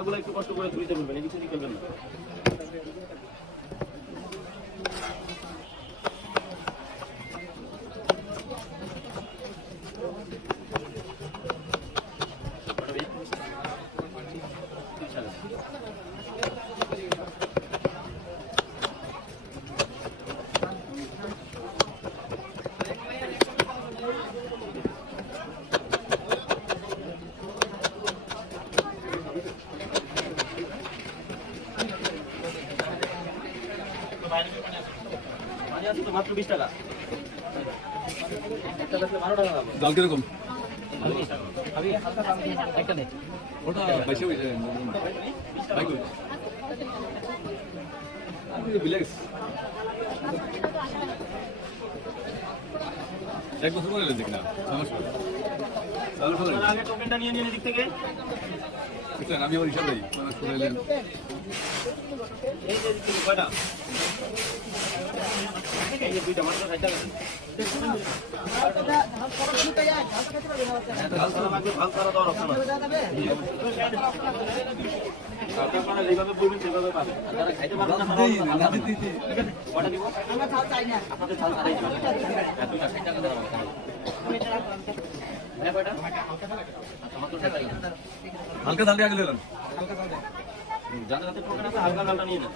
দানাগুলো একটু কষ্ট করে ধুইতে বলবেন, এই কিছু করবেন না। মাত্র 20 টাকা। জাল কিরকম? একটা নেই ওটা বেশি হয়েছে রিল্যাক্স। 1 বছর পরে দেখি না আগে টোকেনটা নিয়ে নিন এদিক থেকে। আমি আমার হিসাব দিই এই যে এদিক থেকে কয়টা? এই যে দুইটা মাত্র 60 টাকা। ভাল করা দেওয়ার অপশন আছে। আপনারা যেভাবে বলবেন সেভাবে পাবেন। যারা খাইতে পারবেন না কয়টা দিব? আমরা ঝাল চাই না। আপনাদের ঝাল চাই না। দুইটা 60 টাকা দেওয়া হবে। কয়টা? মাত্র 60 টাকা। হালকা জাল দিয়ে আগে নিলাম। যাদের হাতে টোকেন আছে হালকা জালটা নিয়ে নেন।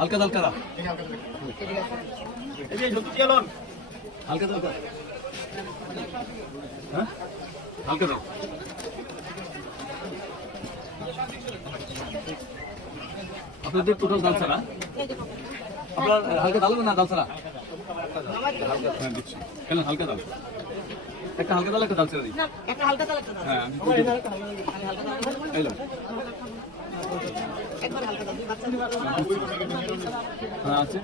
হালকা জাল কারা? এই যে ঝুঁকি চালন হালকা জাল কারা? হ্যাঁ হালকা জাল। আপনাদের টোটাল জাল ছাড়া আপনার হালকা জাল না জাল ছাড়া? হ্যাঁ দিচ্ছি। কেন হালকা জাল? একটা হালকা জাল একটা জাল ছেড়ে দিই। একটা হালকা জাল একটা জাল। হ্যাঁ আমি হালকা জাল। এলাম। একবার হালকা জাল। বাচ্চা হ্যাঁ আছে।